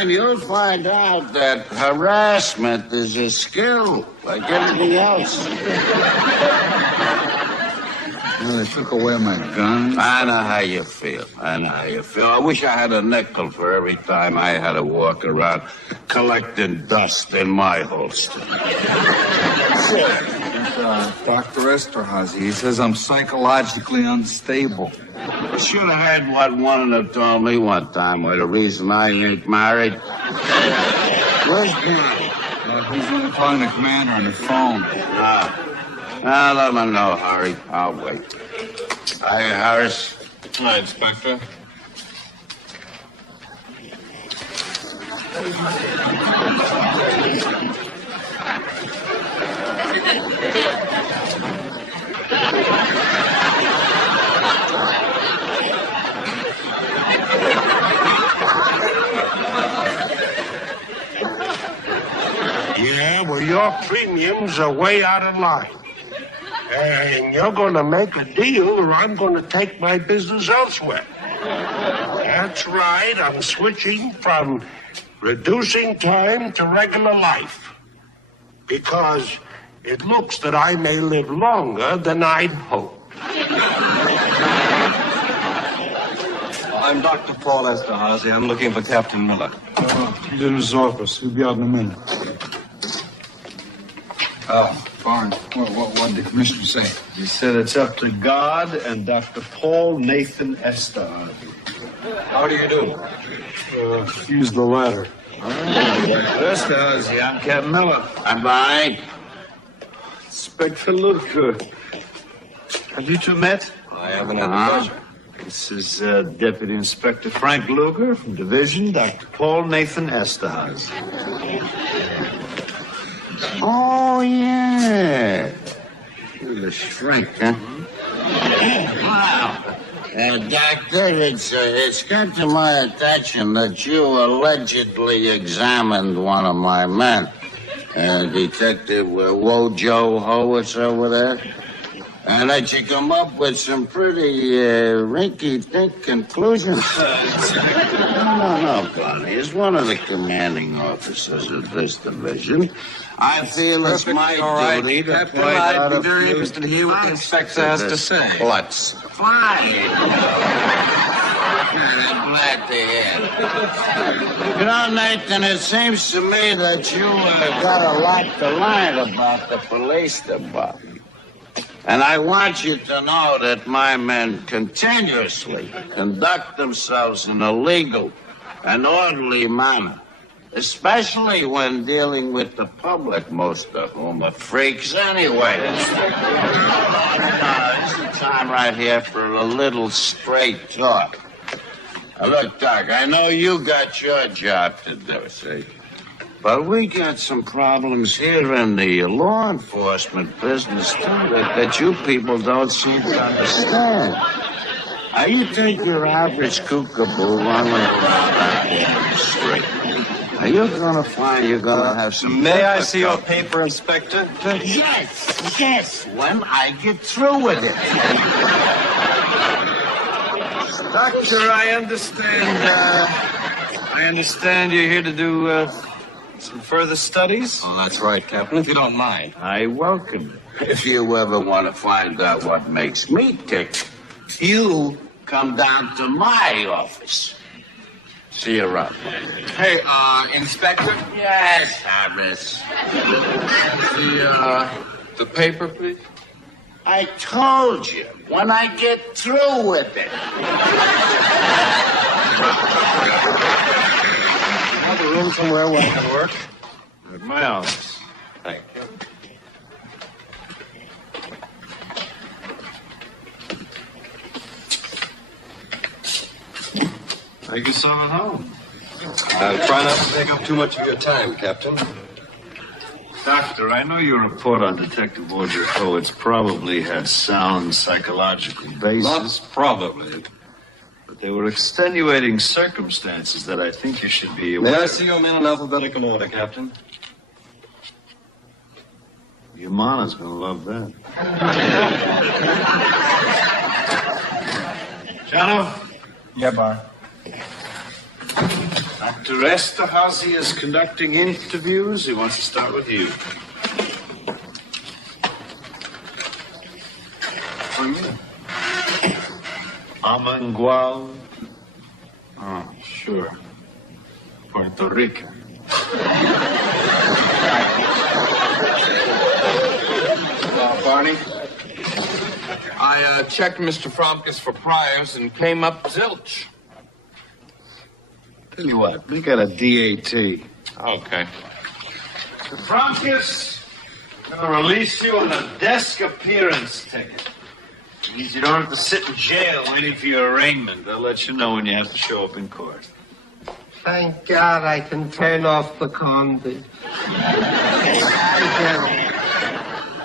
time, you'll find out that harassment is a skill like anything else. Well, they took away my gun. I know how you feel. I wish I had a nickel for every time I had to walk around collecting dust in my holster. Dr. Esterhazy, he says I'm psychologically unstable. You should have heard what one of them told me one time. Well, the reason I ain't married. Where's Barney? He's calling the commander on the phone. Let me know, Harry. I'll wait. Hi, Harris. Hi, Inspector. Yeah, well, your premiums are way out of line. And you're going to make a deal or I'm going to take my business elsewhere. That's right. I'm switching from reducing time to regular life. Because it looks that I may live longer than I'd hoped. I'm Dr. Paul Esterhazy. I'm looking for Captain Miller. He's in his office. He'll be out in a minute. Barnes, what did the commissioner say? He said it's up to God and Dr. Paul Nathan Esterhazy. How do you do? He's the latter. Esterhazy, I'm Captain Miller. I'm Barney. Inspector Luger. Have you two met? I haven't had the pleasure. This is Deputy Inspector Frank Luger from Division, Dr. Paul Nathan Esterhazy. Oh, yeah. You're the shrink, huh? Wow. Doctor, it's come to my attention that you allegedly examined one of my men, Detective Wojo Howitz over there, and that you come up with some pretty rinky-dink conclusions. No, Barney. As one of the commanding officers of this division, I feel it's my duty to point out I'd be very interested to hear what the inspector has to say. What's fine? I'm glad to hear. You know, Nathan, it seems to me that you got a lot to learn about the police department. And I want you to know that my men continuously conduct themselves in a legal and orderly manner, especially when dealing with the public, most of whom are freaks anyway. This is the time right here for a little straight talk. Now, look, Doc, I know you got your job to do, see? But we got some problems here in the law enforcement business, too, that you people don't seem to understand. Now, you take your average kookaboo running around here on the street. Are you going to find you're going to have some... May I see your paper, Inspector? Yes, when I get through with it. Doctor, I understand you're here to do some further studies? Oh, that's right, Captain. If you don't mind, I welcome it. If you ever want to find out what makes me tick, you come down to my office. See you around. Hey, Inspector? Yes, Harris. The paper, please? I told you, when I get through with it. Have a room somewhere where I can work? At my office. Thank you. Take yourself at home. Try not to take up too much of your time, Captain. Doctor, I know your report on Detective Wojo Howitz probably had sound psychological basis. Not probably. But there were extenuating circumstances that I think you should be aware of. May I see your men in alphabetical order, Captain? Yamana's gonna love that. Jono? Yeah, Bar. I Dr. Esterhazy is conducting interviews. He wants to start with you. Amangual. Oh, sure. Puerto Rican. Barney? I checked Mr. Fromkus for priors and came up zilch. Tell you what, we got a DAT. Okay. Fromkus, I'm gonna release you on a desk appearance ticket. It means you don't have to sit in jail waiting for your arraignment. They'll let you know when you have to show up in court. Thank God I can turn off the comedy.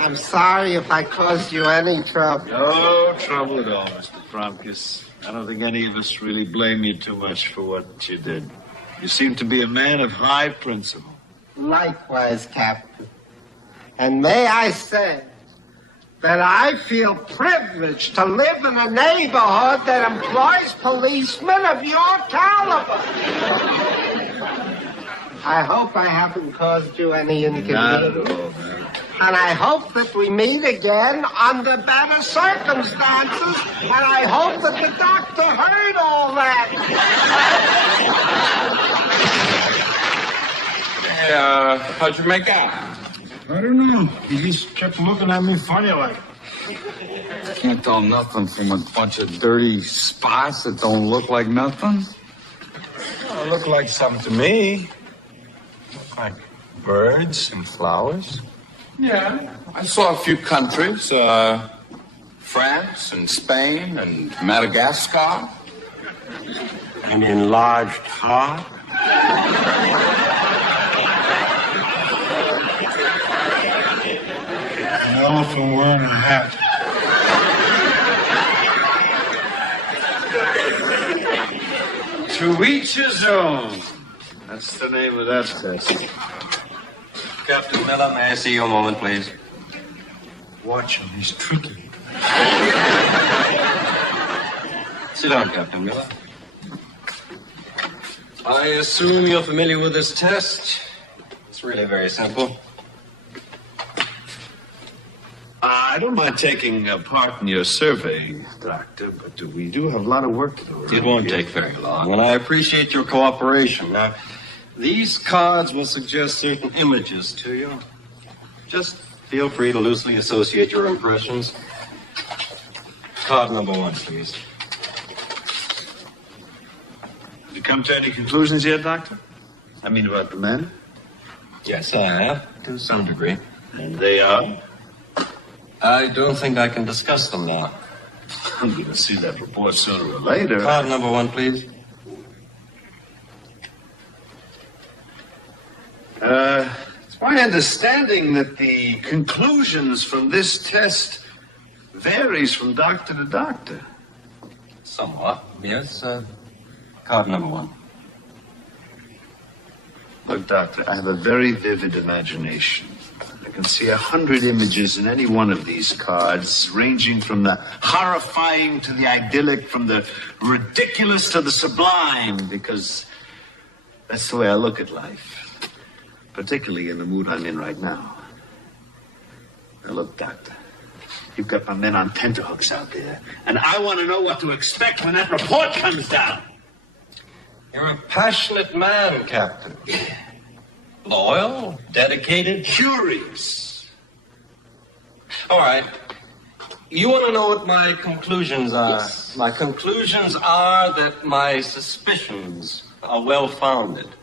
I'm sorry if I caused you any trouble. No trouble at all, Mr. Fromkus. I don't think any of us really blame you too much for what you did. You seem to be a man of high principle. Likewise, Captain. And may I say that I feel privileged to live in a neighborhood that employs policemen of your caliber. I hope I haven't caused you any inconvenience. Not at all, man. And I hope that we meet again under better circumstances. And I hope that the doctor heard all that. How'd you make out? I don't know. He just kept looking at me funny like. Can't tell nothing from a bunch of dirty spots that don't look like nothing. Well, it looked like something to me. Looked like birds and flowers. Yeah, I saw a few countries, France and Spain and Madagascar. An enlarged heart. An elephant wearing a hat. To each his own. That's the name of that test. Captain Miller, may I see you a moment, please? Watch him, he's tricky. Sit down, Captain Miller. I assume you're familiar with this test. It's really very simple. I don't mind taking part in your survey, Doctor, but we do have a lot of work to do. It won't take very long, and I appreciate your cooperation. Now, these cards will suggest certain images to you. Just feel free to loosely associate your impressions. Card number 1, please. Have you come to any conclusions yet, Doctor? I mean about the men? Yes, I have, to some degree. And they are? I don't think I can discuss them now. I'm going to see that report sooner or later. Card number 1, please. It's my understanding that the conclusions from this test varies from doctor to doctor. Somewhat, yes. Card number 1. Look, Doctor, I have a very vivid imagination. I can see 100 images in any one of these cards, ranging from the horrifying to the idyllic, from the ridiculous to the sublime, because that's the way I look at life. Particularly in the mood I'm in right now. Now look, Doctor, you've got my men on tenterhooks out there, and I want to know what to expect when that report comes down. You're a passionate man, Captain. Loyal, dedicated. Curious. All right. You want to know what my conclusions are? Yes. My conclusions are that my suspicions are well-founded.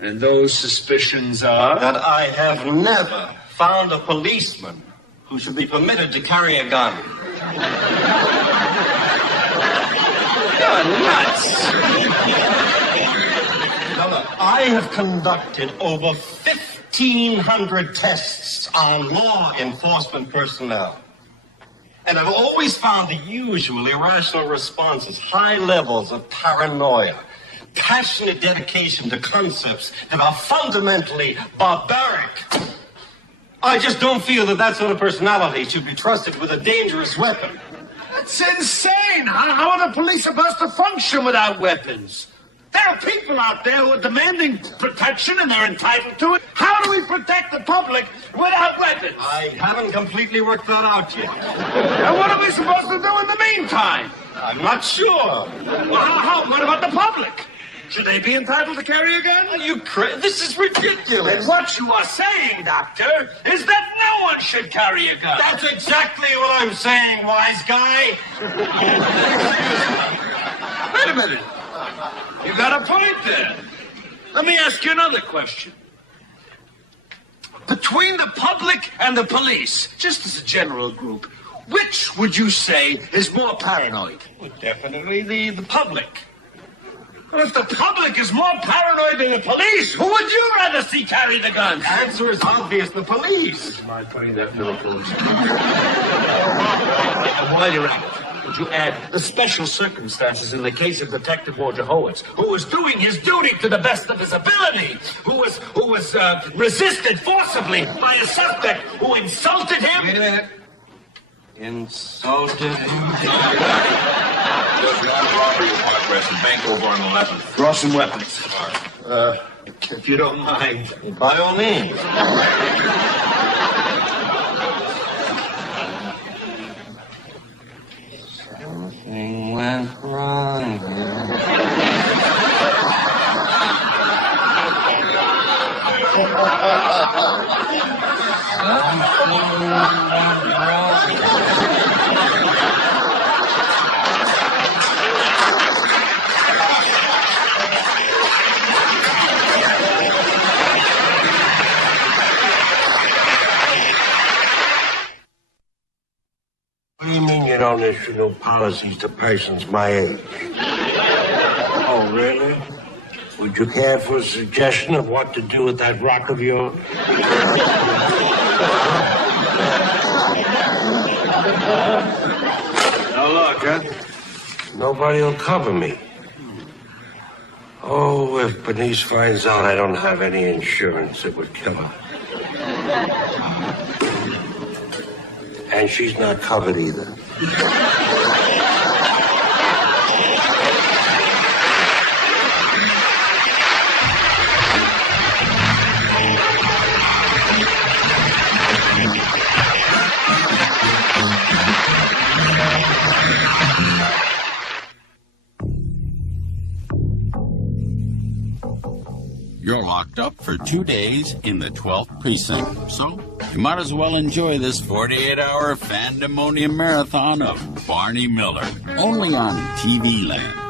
And those suspicions are? That I have never found a policeman who should be permitted to carry a gun. You're nuts! Now look, I have conducted over 1,500 tests on law enforcement personnel. And I've always found the usual irrational responses, high levels of paranoia, passionate dedication to concepts that are fundamentally barbaric. I just don't feel that that sort of personality should be trusted with a dangerous weapon. That's insane! How are the police supposed to function without weapons? There are people out there who are demanding protection, and they're entitled to it. How do we protect the public without weapons? I haven't completely worked that out yet. And what are we supposed to do in the meantime? I'm not sure. Well, what about the public? Should they be entitled to carry a gun? Are you crazy? This is ridiculous. And what you are saying, Doctor, is that no one should carry a gun. That's exactly what I'm saying, wise guy. Wait a minute. You got a point there. Let me ask you another question. Between the public and the police, just as a general group, which would you say is more paranoid? Well, definitely the public. Well, if the public is more paranoid than the police, who would you rather see carry the guns? The answer is obvious, the police. Mind putting that middle close? And while you're at it, would you add the special circumstances in the case of Detective Wojciechowicz, who was doing his duty to the best of his ability, who was resisted forcibly by a suspect who insulted him? Wait a minute. Insulted him? Just the armed robbery of progress and bank over on the left. Draw some weapons. If you don't mind, by all means. Something went wrong What do you mean you don't issue no policies to persons my age? Oh, really? Would you care for a suggestion of what to do with that rock of yours? No luck, huh? Nobody will cover me. Oh, if Bernice finds out I don't have any insurance, it would kill her. And she's not covered either. You're locked up for 2 days in the 12th precinct, so you might as well enjoy this 48-hour Fandemonium marathon of Barney Miller, only on TV Land.